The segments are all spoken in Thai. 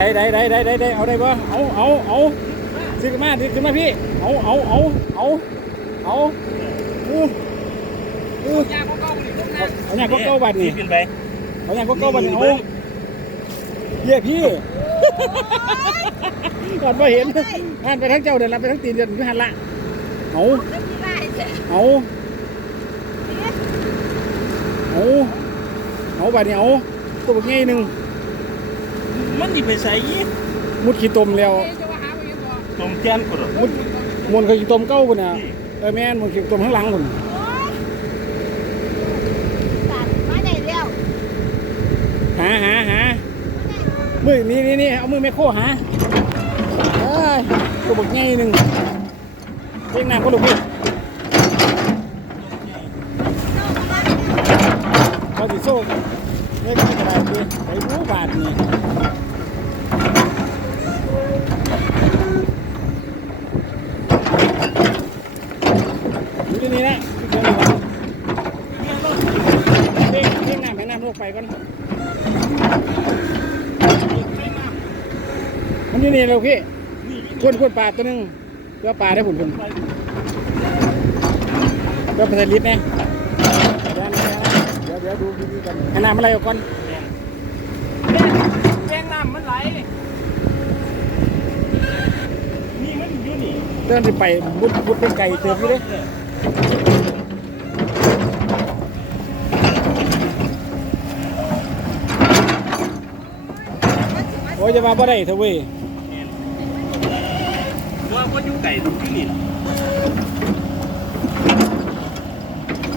ได้ได้ได้ได้ได้เอาได้ปะเอาเอาเอาดึงขึ้นมาดึงขึ้นมาพี่ เอาเอาเอาเอาเอาอู้อู้เอาอย่างก็เก้าบาทนี่ขึ้นไปเอาอยางก็เก้าบาทนี่เอาเยี่ยพี่ก่อนมาเห็นหันไปทั้งเจ้าเดินละไปทั้งตีนเดินไปหันละเอาเอาเอาเอาบาทนี่เอาตัวบักง่ายหนึ่ง มันนี่ไปใส่ยี่มุดขี้ตมแล้วตรงเทียนกูหรอมุดมวนเขาขี้ตมเก้าปุ่นน่ะเออแม่นมวนขี้ตมข้างหลังปุ่นหาหาหามือนี่นี่นี่เอามือแม่โคหาเอ้ยตัวบักง่ายหนึ่งเรียกน้ำก็ลูกพี่เขาสิโซ่เรียกไม่กระดาษดิไอ้ผู้บาทนี่ อยู่ที่นี่นะเดี๋ยวนี้วะเรียกเรียกน้ำให้น้ำลงไปก่อนมันอยู่นี่เราพี่คนคนปลาตัวหนึงเพื่อปลาได้ผลคนเพื่อไปใส่ลิตรนะเดี๋ยวเดี๋ยวเดี๋ยวดูดีๆกันให้น้ำอะไรออกก่อน น้ำมันไหล นี่มันอยู่นี่เดินไปบุดบุดไปไก่เติมอยู่เลยโอ้ยจะมาบ่ได้เถอะเว้ยว่ามันอยู่ไก่ตรงนี้ล่ะ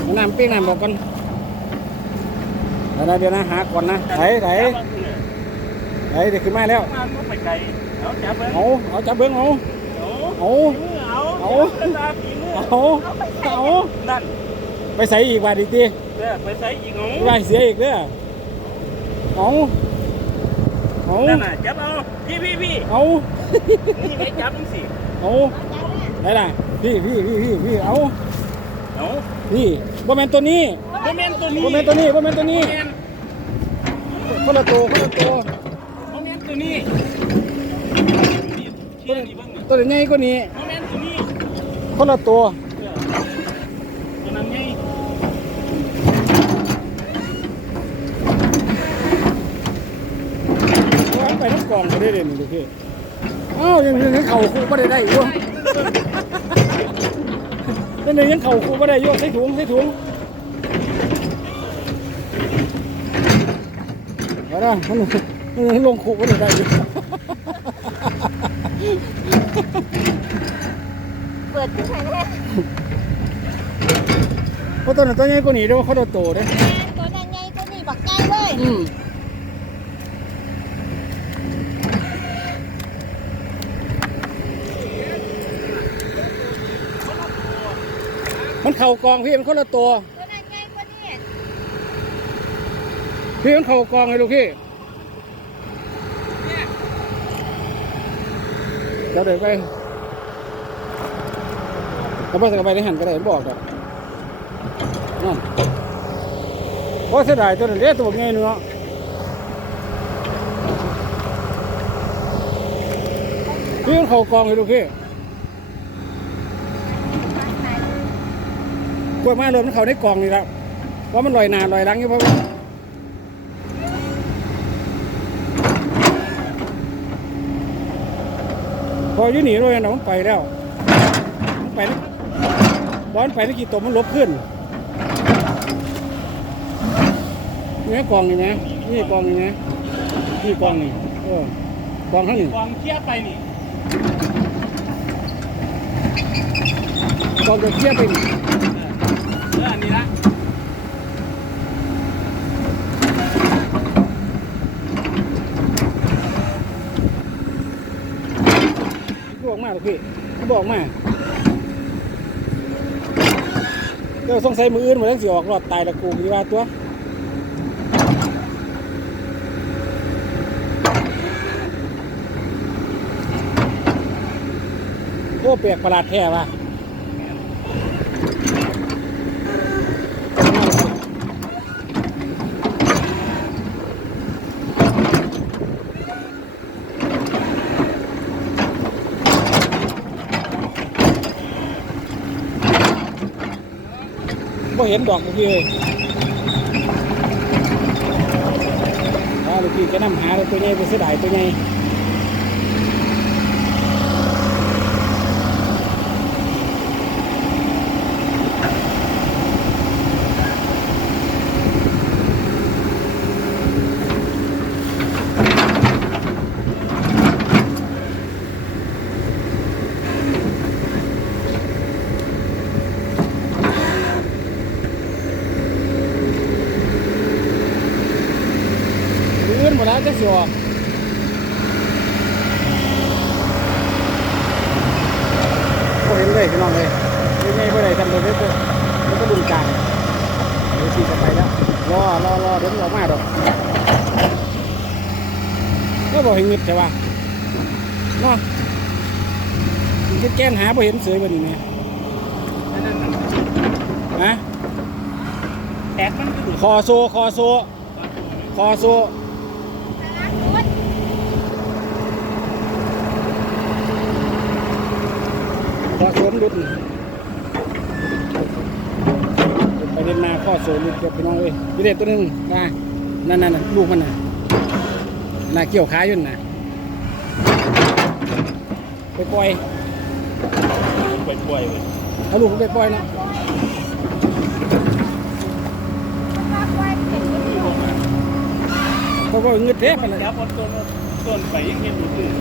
ให้น้ำเปี้ยงน้ำบอกก่อนเดี๋ยวนะเดี๋ยวนะหาก่อนนะไถไถ ไถเดี๋ยวขึ้นมาแล้วมันไปไก่เอาจับไปเอาเอาจับเบิ้งเอาเอาเอาเอาเอาตาผีมือเอาเอานั่นไปใส่อีกบาทอีกทีเด้อไปใส่อีกเอาไปเสียอีกเด้อเอาเอานั่นน่ะจับเอาพี่พี่พี่เอานี่ไหนจับมึงสิเอาได้ล่ะพี่พี่พี่พี่พี่เอาเอาพี่บ่แม่นตัวนี้โมเมนตัวนี้บ่แม่นตัวนี้บ่แม่นตัวนี้โมเมนคนละตัวคนละตัว โมเมนตัวนี้เชื่อดีบ้างนี่ตัวใหญ่กว่านี้โมเมนตัวนี้คนละตัวตัวนั้นไงเอาไปน้ำกล่องก็ได้เด่นดูพี่อ้าวยังยังเข่าคู่บ่ได้ได้อยู่นั่นเลยยังเข่าคู่บ่ได้อยู่ใส่ถุงใส่ถุงเอาละมันมัน ลงคู่บ่ได้ได้อยู่เปิดขึ้นมาแน่เพราะตัวนั้นตัวใหญ่กว่านี้เด้อเขาโดนโตเด้อตัวนั้นไงตัวนี้บักใหญ่เลยอืมมันเข่ากองพี่มันคนละตัว ตัวนั้นใหญ่กว่านี้พี่มันเข่ากองเลยลูกพี่ เดี๋ยวเดินไปแล้วพ่อจะไปได้หันก็ได้บอกดอกนั่นเพราะเสียดายตัวนั้นเล็กตัวไงเนาะพี่เขากองเลยลูกพี่กลัวมากเลยมันเข่าในกองนี่แล้วเพราะมันลอยหนาลอยลังอยู่เพราะว่า ออยู่หนีด้วยนะมันไปแล้วมันไปนี่บอลไปนี่กี่ตัวมันลบขึ้นนี่ไงกองนี่ไหมนี่กองนี่ไหมนี่กองนี่เออกองข้างหนึ่งกองเคี้ยไปนี่กองจะเทียบไปนี่เอออันนี้ละ บอกมาลูกพี่บอกมาเดี๋ยวสงสัยมืออื่นมาแล้วสิออกรอดตายละกูมีว่าตัวโอ้เปียกประหลาดแท้ว่ะ บ่เห็นดอกลูกพี่เลยลูกพี่จะนำหาตัวใหญ่ไปเสียดายตัวใหญ่อื่นหมดแล้วจะสิออกบ่ เห็นเลยพี่น้องเลยยังไงบ่ได้ทำเลยเด้อเด้อมันก็ดุนกลางเดี๋ยวสิจะไปแล้วรอรอรอเดี๋ยวมันออกมาดอกก็บ่เห็นมิดใช่ป่ะเนาะคิดแก้นหาบ่เห็นเสยบ่นี่แม่อันนั้นน่ะฮะแตกมันก็ดูคอโซคอโซคอโซ ข้อโซมหลุดไปเดินมาข้อโซมหลุดเกือบพี่น้องเอ้ยพี่เด็ดตัวหนึงนะนั่นนั่นน่ะลูกมันน่ะน่ะเกี่ยวขาอยู่น่ะไปปล่อยไปปล่อยไว้เอาลูกมันไปปล่อยนะเพราะว่าเงืดเทปมันแล้น่ะวพอต้นต้นไปยังเห็นอยู่เลย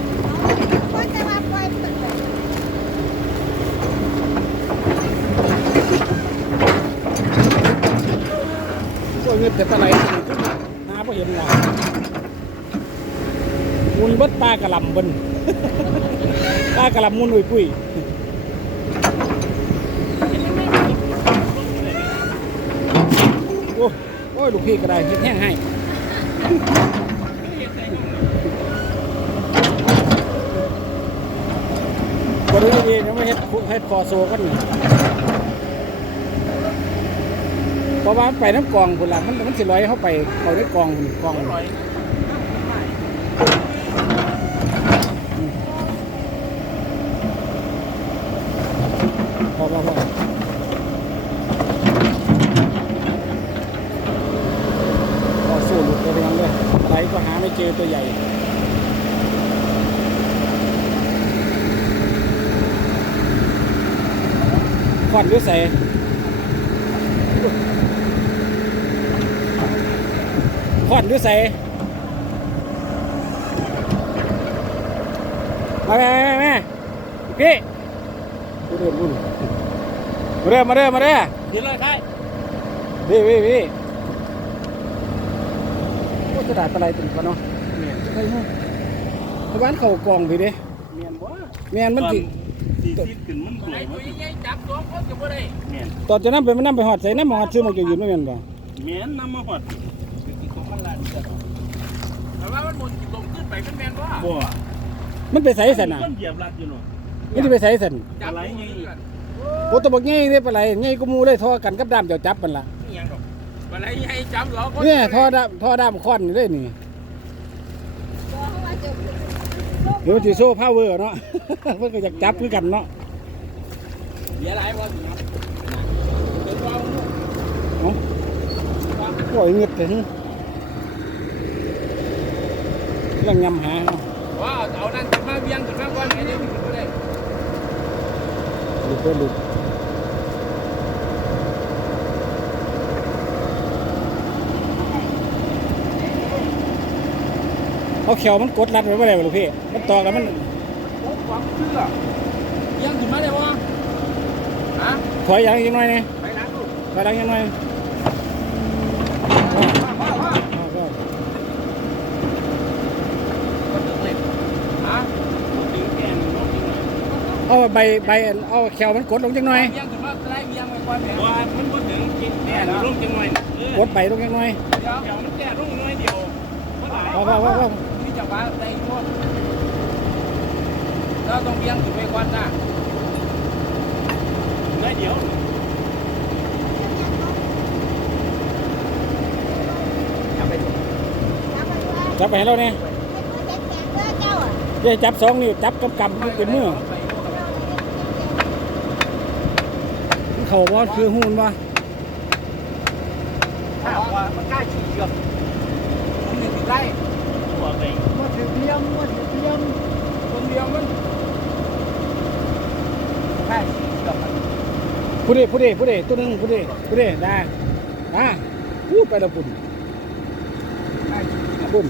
ก็เงืดแต่ปลาไหลหาพอเห็นว่ามุนเบิดปลากระลำบนปลากระลำมุนอุ้ยปุ้ยโอ้โอ้ยลูกพี่ก็ได้เฮ็ดแห้งให้บริเวณนี้ไม่เฮ็ดเฮ็ดคอโซกันนี่ เพราะว่ามันไปน้ำกองพุ่นละมันมันสิลอยเข้าไปเขาได้กองพุ่นกองพุ่นปล่อยพอพอพอคอโซหลุดไปไปยังเลยอะไรก็หาไม่เจอตัวใหญ่ขวัญด้วยใส่ ขวัญด้วยใส่มาแม่แม่แม่พี่มาเริ่มรุ่นมาเริ่มมาเริ่มมาเริ่มเดี๋ยวเลยใช่พี่พี่พี่โอ้กระดาษอะไรตึงกันเนาะเนี่ยใช่ไหมตะวันเข่ากองพี่เด้เมียนบ่แม่นมันสิสีซีดขึ้นมันสวยมันจับสองคนจะบ่ได้เมียนตอนจะนั่ไปมันนั่ไปหอดใส่น้ำหอดซื้อมาเกี่ยวยืนไม่แม่นบ่เมียนนำมาหอด แต่ว่ามันหมดลงขึ้นไปเป็นแมนบ่บ่มันไปใส่สันน่ะมันเหยียบรัดอยู่เนาะมันจะไปใส่สันอะไรไงโอ้ตัวบักง่ายเด้ปลาไหลง่ายกูมูเลยทอกันกับดามเจ้าจับมันล่ะยังดอกอะไรให้จับเหรอเนี่ยทอดามทอดามค้อนนี่เลยนี่เดี๋ยวสิโซ่พาวเวอร์เนาะเพิ่นก็อยากจับคือกันเนาะเดี๋ยวอะไรบ่สิครับเดี๋ยวเอาเนาะปล่อยเงืดแต่นี่เรื่องยำหาว่าเอานั่นขึ้นมาเบียงขึ้นมาก่อนไอ้นี่ขึ้นบ่ได้หลุดก็ลุดเอาเขียวมันกดรัดไว้ไม่ได้บ่ลูกพี่ มันตอกแล้วมันความเชื่อเบียงขึ้นมาได้บ่ฮะถอยย่างยังน้อยนี่ไปล้างลูกถอยหลังยังน้อยอ้าว พ่อพ่อ อ้าวอ้าว ก็ถึงเลยฮะถึงแก่นน้องจริงเลย เอาใบใบเอาเขียวมันกดลงจังหน่อยเบียงขึ้นมาไล่เบียงไปก่อนแม่ว่ามันบ่ถึงกินแก่ลงจังหน่อยกดใบลงจังหน่อยเดี๋ยวเดี๋ยวมันแก่ลงน้อยเดียวบ่หลายว้าวว้าวว้าวว้ามีจังหวะได้พวกเราต้องเบียงขึ้นไปก่อนนะน้อยเดียวจับไปให้เราเนี่ยอย่าจับสองนิ้วจับกำกำเป็นมือมัน เข่าบ่คือหูนบ่มันกล้าฉีกเชือกมันหนึ่งถึงไล่หัวไปมาถือเทียมมาถือเทียมคนเดียวมันกล้าฉีกเชือกมันผู้ใดผู้ใดผู้ใดตัวหนึงผู้ใดผู้ใดได้อ่าพูดไปแล้วปุ่นกล้าฉีกเชือกปุ่น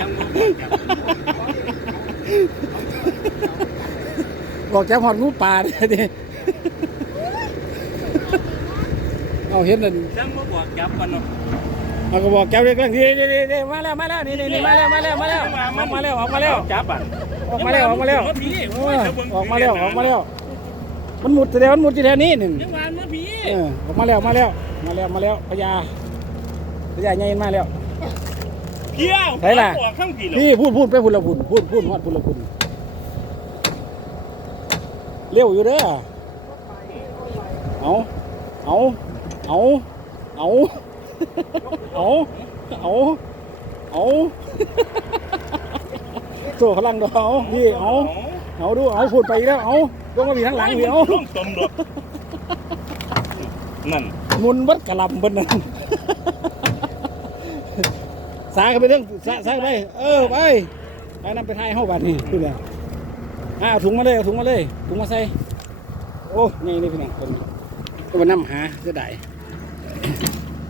ยังบ่บอกจับ บอกแจ๊บหอดงูป่าเลยดิเอาเห็นนั่นยังบ่บอกจับมันเนาะเอาก็บอกแจ๊บเรื่องนี้นี่นี่นี่มาแล้วมาแล้วนี่นี่นี่มาแล้วมาแล้วมาแล้วออกมาแล้วออกมาแล้วจับอะออกมาแล้วออกมาแล้วพี่เออออกมาแล้วออกมาแล้วมันหมุดแสดงมันหมุดที่แถวนี้หนึ่งยังหวานมาพี่เออออกมาแล้วมาแล้วมาแล้วมาแล้วพญาพญาใหญ่มาแล้วเพี้ยวไหนล่ะออกข้างพี่เหรอพี่พูดพูดไปพูดละพูดพูดพูดฮอดพูดละพูด เร็วอยู่เด้อเอาเอาเอาเอาเอาเอาเอาโซ่พลังดอกเอาพี่เอาเอาดูเอาพูดไปอีกแล้วเอาลงมาบีทั้งหลังเดี๋ยวลงตมดอกนั่นหมุนวัดกะหลำบนนั้นสายกันไปเรื่องสายสายไป เออไปไปนำไปทายเข้าบ้านนี่คือแบบ อ่าเอาถุงมาเลยเอาถุงมาเลยถุงมาใส่ โอ้นี่นี่พี่น้องคนนี้ก็มานํหาจะได้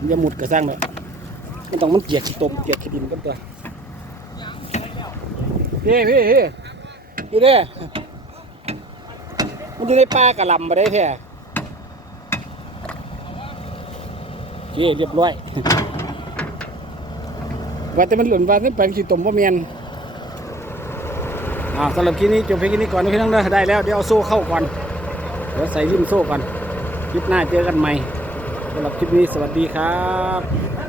อย่าหมุดกระสร้างเลยมันต้องมันเกลียดขี้ตมเกลียดขี้ดินกันตัวพี่พี่พี่อยู่เด้มันอยู่ในป่ากระลำมาได้แท้โอเคเรียบร้อยว่าแต่มันหล่นว่านั่เป็นขี้ตมว่าเมียน อ่าสำหรับคลิปนี้จบเพียงแค่นี้ก่อนนะพี่น้องเด้อได้แล้วเดี๋ยวเอาโซ่เข้าก่อนเดี๋ยวใส่ริมโซ่ก่อนคลิปหน้าเจอกันใหม่สำหรับคลิปนี้สวัสดีครับ